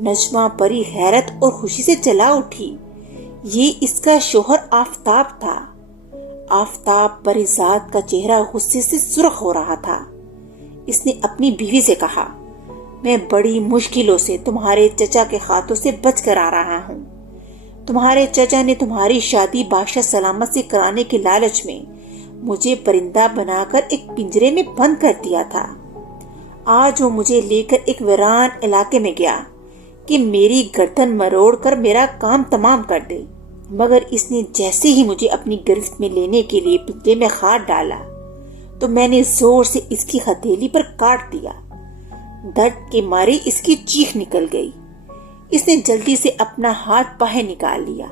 نجمہ پری حیرت اور خوشی سے چلا اٹھی۔ یہ اس کا شوہر آفتاب تھا۔ آفتاب پریزاد کا چہرہ غصے سے سرخ ہو رہا تھا۔ اس نے اپنی بیوی سے کہا، میں بڑی مشکلوں سے تمہارے چچا کے ہاتھوں سے بچ کر آ رہا ہوں۔ تمہارے چچا نے تمہاری شادی بادشاہ سلامت سے کرانے کے لالچ میں مجھے پرندہ بنا کر ایک پنجرے میں بند کر دیا تھا۔ آج وہ مجھے لے کر ایک ویران علاقے میں گیا کہ میری گردن مروڑ کر میرا کام تمام کر دے، مگر اس نے جیسے ہی مجھے اپنی گرفت میں لینے کے لیے پنجرے میں ہاتھ ڈالا تو میں نے زور سے اس کی ہتھیلی پر کاٹ دیا۔ درد کے مارے اس کی چیخ نکل گئی۔ اس نے جلدی سے اپنا ہاتھ باہر نکال لیا۔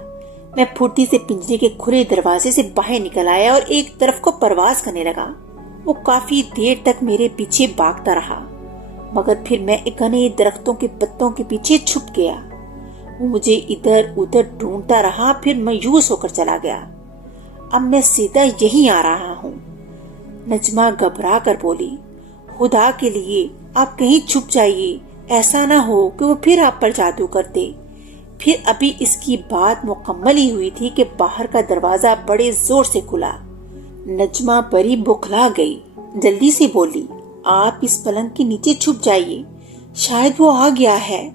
میں پھرتی سے پنجرے کے کھلے دروازے سے باہر نکل آیا اور ایک طرف کو پرواز کرنے لگا۔ وہ کافی دیر تک میرے پیچھے بھاگتا رہا، مگر پھر میں ایک گھنے درختوں کے پتوں کے پیچھے چھپ گیا۔ وہ مجھے ادھر ادھر ڈھونڈتا رہا، پھر مایوس ہو کر چلا گیا۔ اب میں سیدھا یہیں آ رہا ہوں۔ نجمہ گھبرا کر بولی، خدا کے لیے آپ کہیں چھپ جائیے، ایسا نہ ہو کہ وہ پھر آپ پر جادو کر دے۔ پھر ابھی اس کی بات مکمل ہی ہوئی تھی کہ باہر کا دروازہ بڑے زور سے کھلا۔ نجمہ پری بکھلا گئی، جلدی سے بولی، آپ اس پلنگ کے نیچے چھپ جائیے، شاید وہ آ گیا ہے۔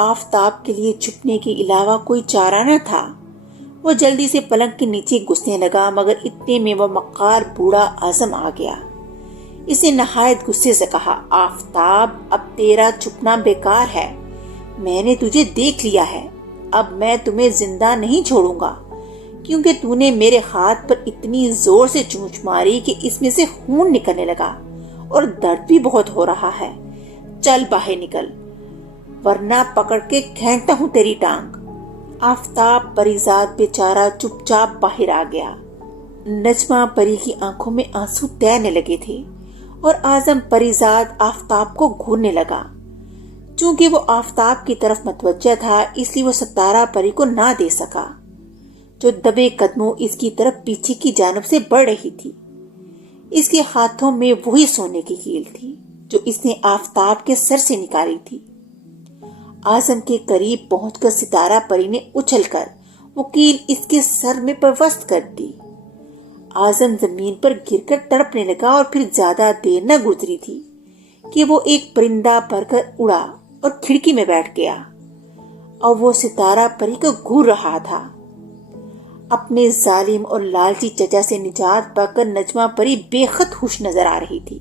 آفتاب کے لیے چھپنے کے علاوہ کوئی چارہ نہ تھا۔ وہ جلدی سے پلنگ کے نیچے گھسنے لگا، مگر اتنے میں وہ مکار بوڑھا اعظم آ گیا۔ اس نے نہایت غصے سے کہا، آفتاب، اب تیرا چھپنا بیکار ہے، میں نے تجھے دیکھ لیا ہے۔ اب میں تمہیں زندہ نہیں چھوڑوں گا، کیونکہ تو نے میرے ہاتھ پر اتنی زور سے چونچ ماری کہ اس میں سے خون نکلنے لگا اور درد بھی بہت ہو رہا ہے۔ چل باہر نکل، ورنہ پکڑ کے کھینچتا ہوں تیری ٹانگ۔ آفتاب پریزاد بیچارہ چپ چاپ باہر آ گیا۔ نجمہ پری کی آنکھوں میں آنسو تیرنے لگے تھے اور اعظم پریزاد آفتاب کو گھورنے لگا۔ چونکہ وہ آفتاب کی طرف متوجہ تھا، اس لیے وہ ستارہ پری کو نہ دے سکا، جو دبے قدموں اس کی طرف پیچھے کی جانب سے بڑھ رہی تھی۔ اس کے ہاتھوں میں وہی سونے کی کیل تھی جو اس نے آفتاب کے سر سے نکالی تھی۔ اعظم کے قریب پہنچ کر ستارہ پری نے اچھل کر وہ کیل اس کے سر میں پیوست کر دی۔ اعظم زمین پر گر کر تڑپنے لگا اور پھر زیادہ دیر نہ گزری تھی کہ وہ ایک پرندہ بن کر اڑا اور کھڑکی میں بیٹھ گیا، اور وہ ستارہ پری کو گھور رہا تھا۔ اپنے ظالم اور لالچی چچا سے نجات پا کر نجمہ پری بے حد خوش نظر آ رہی تھی۔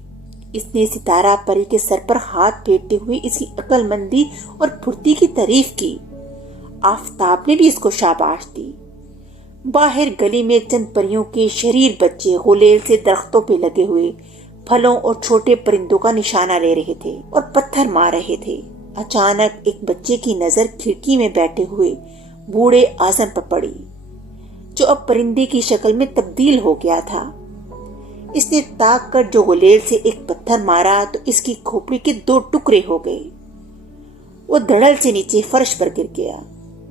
اس نے ستارہ پری کے سر پر ہاتھ پھیرتے ہوئے اس کی عقل مندی اور پھرتی کی تعریف کی۔ آفتاب نے بھی اس کو شاباش دی۔ باہر گلی میں چند پریوں کے شریر بچے غلیل سے درختوں پہ لگے ہوئے پھلوں اور چھوٹے پرندوں کا نشانہ لے رہے تھے اور پتھر مار رہے تھے۔ اچانک ایک بچے کی نظر کھڑکی میں بیٹھے ہوئے بوڑھے اعظم پر پڑی، جو اب پرندے کی شکل میں تبدیل ہو گیا تھا۔ اس نے تاک کر جو غلیل سے ایک پتھر مارا تو اس کی کھوپڑی کے 2 ٹکڑے ہو گئے۔ وہ دھڑل سے نیچے فرش پر گر گیا۔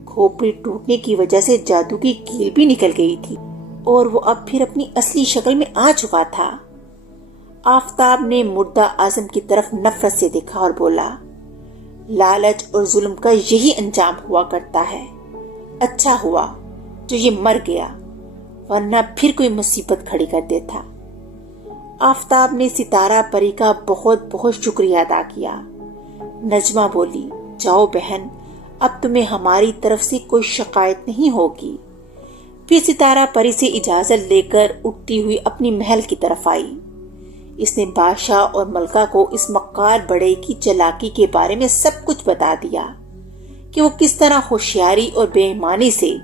کھوپڑی ٹوٹنے کی وجہ سے جادو کی کیل بھی نکل گئی تھی اور وہ اب پھر اپنی اصلی شکل میں آ چکا تھا۔ آفتاب نے مردہ اعظم کی طرف نفرت سے دیکھا اور بولا، لالچ اور ظلم کا یہی انجام ہوا کرتا ہے۔ اچھا ہوا جو یہ مر گیا، ورنہ پھر کوئی مصیبت کھڑی کر دیتا۔ آفتاب نے ستارہ پری کا بہت بہت شکریہ ادا کیا۔ نجمہ بولی، جاؤ بہن، اب تمہیں ہماری طرف سے کوئی شکایت نہیں ہوگی۔ پھر ستارہ پری سے اجازت لے کر اٹھتی ہوئی اپنی محل کی طرف آئی۔ اس نے بادشاہ اور ملکہ کو اس مکار بڑے کی چالاکی کے بارے میں سب کچھ بتا دیا کہ وہ کس طرح ہوشیاری اور بے ایمانی سے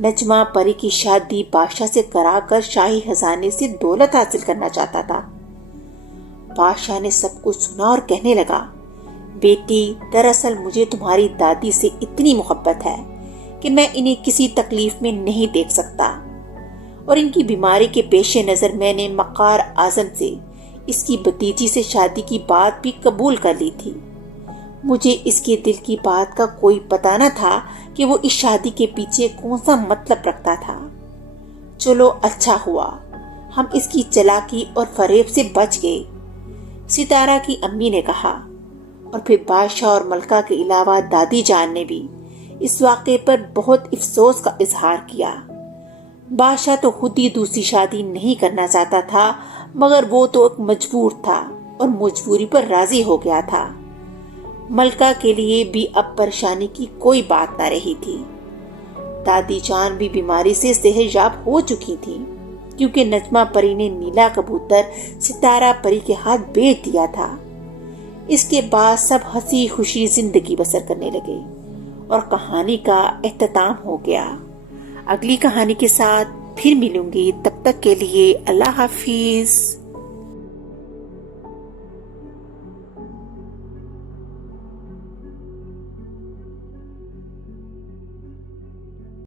نجمہ پری کی شادی بادشاہ سے کرا کر شاہی خزانے سے دولت حاصل کرنا چاہتا تھا۔ بادشاہ نے سب کچھ سنا اور کہنے لگا، بیٹی، دراصل مجھے تمہاری دادی سے اتنی محبت ہے کہ میں انہیں کسی تکلیف میں نہیں دیکھ سکتا، اور ان کی بیماری کے پیش نظر میں نے مکار اعظم سے اس کی بھتیجی سے شادی کی بات بھی قبول کر لی تھی۔ مجھے اس کے دل کی بات کا کوئی پتہ نہ تھا کہ وہ اس شادی کے پیچھے کون سا مطلب رکھتا تھا۔ چلو اچھا ہوا ہم اس کی چالاکی اور فریب سے بچ گئے، ستارہ کی امی نے کہا، اور پھر بادشاہ اور ملکہ کے علاوہ دادی جان نے بھی اس واقعے پر بہت افسوس کا اظہار کیا۔ بادشاہ تو خود ہی دوسری شادی نہیں کرنا چاہتا تھا، مگر وہ تو ایک مجبور تھا اور مجبوری پر راضی ہو گیا تھا۔ ملکہ کے لیے بھی اب پریشانی کی کوئی بات نہ رہی تھی۔ دادی جان بھی بیماری سے صحت یاب ہو چکی تھی، کیونکہ نجمہ پری نے نیلا کبوتر ستارہ پری کے ہاتھ بیچ دیا تھا۔ اس کے بعد سب ہنسی خوشی زندگی بسر کرنے لگے اور کہانی کا اختتام ہو گیا۔ اگلی کہانی کے ساتھ پھر ملوں گی، تب تک کے لیے اللہ حافظ۔